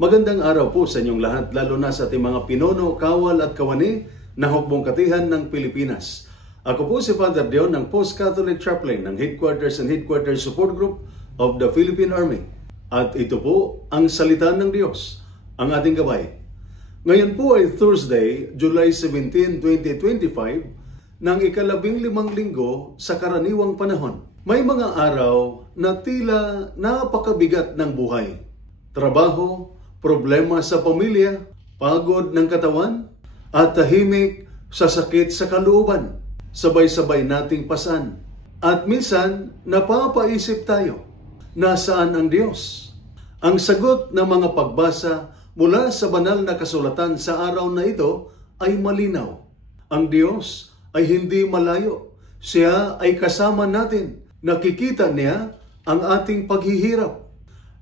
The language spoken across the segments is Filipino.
Magandang araw po sa inyong lahat, lalo na sa ating mga pinuno, kawal at kawani na hukbong katihan ng Pilipinas. Ako po si Father Dion ng Post-Catholic Chaplain ng Headquarters and Headquarters Support Group of the Philippine Army. At ito po ang salita ng Diyos, ang ating gabay. Ngayon po ay Thursday, July 17, 2025, ng ika-15 linggo sa karaniwang panahon. May mga araw na tila napakabigat ng buhay. Trabaho, problema sa pamilya, pagod ng katawan, at tahimik sa sakit sa kalooban. Sabay-sabay nating pasan. At minsan, napapaisip tayo, nasaan ang Diyos? Ang sagot ng mga pagbasa mula sa banal na kasulatan sa araw na ito ay malinaw. Ang Diyos ay hindi malayo. Siya ay kasama natin. Nakikita niya ang ating paghihirap.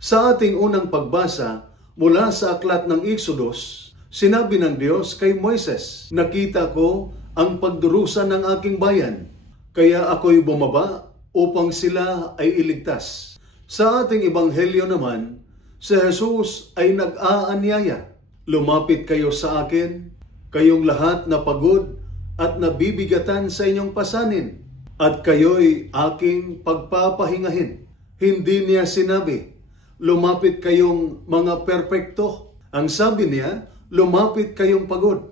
Sa ating unang pagbasa, mula sa aklat ng Exodus, sinabi ng Diyos kay Moises, "Nakita ko ang pagdurusa ng aking bayan, kaya ako'y bumaba upang sila ay iligtas." Sa ating ebanghelyo naman, si Jesus ay nag-aanyaya, "Lumapit kayo sa akin, kayong lahat na pagod at nabibigatan sa inyong pasanin, at kayo'y aking pagpapahingahin." Hindi niya sinabi, "Lumapit kayong mga perpekto." Ang sabi niya, lumapit kayong pagod.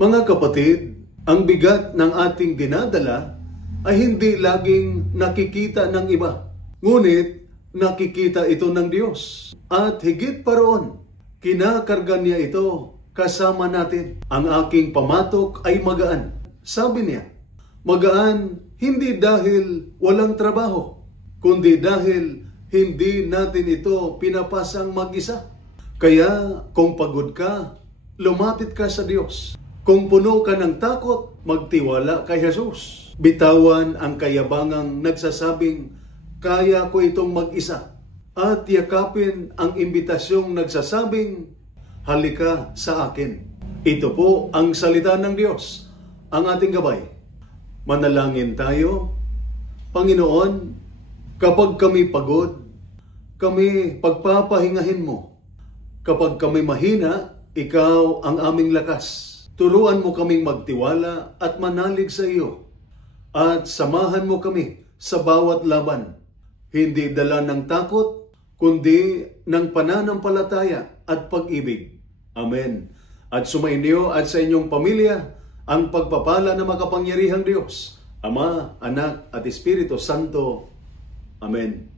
Mga kapatid, ang bigat ng ating dinadala ay hindi laging nakikita ng iba. Ngunit, nakikita ito ng Diyos. At higit pa roon, kinakarga niya ito kasama natin. Ang aking pamatok ay magaan. Sabi niya, magaan hindi dahil walang trabaho, kundi dahil hindi natin ito pinapasang mag-isa. Kaya kung pagod ka, lumapit ka sa Diyos. Kung puno ka ng takot, magtiwala kay Jesus. Bitawan ang kayabangang nagsasabing, "Kaya ko itong mag-isa." At yakapin ang imbitasyong nagsasabing, "Halika sa akin." Ito po ang salita ng Diyos, ang ating gabay. Manalangin tayo. Panginoon, kapag kami pagod, kami pagpapahingahin mo. Kapag kami mahina, ikaw ang aming lakas. Turuan mo kaming magtiwala at manalig sa iyo. At samahan mo kami sa bawat laban. Hindi dala ng takot, kundi ng pananampalataya at pag-ibig. Amen. At sumainyo at sa inyong pamilya ang pagpapala ng makapangyarihang Diyos, Ama, Anak at Espiritu Santo. Amen.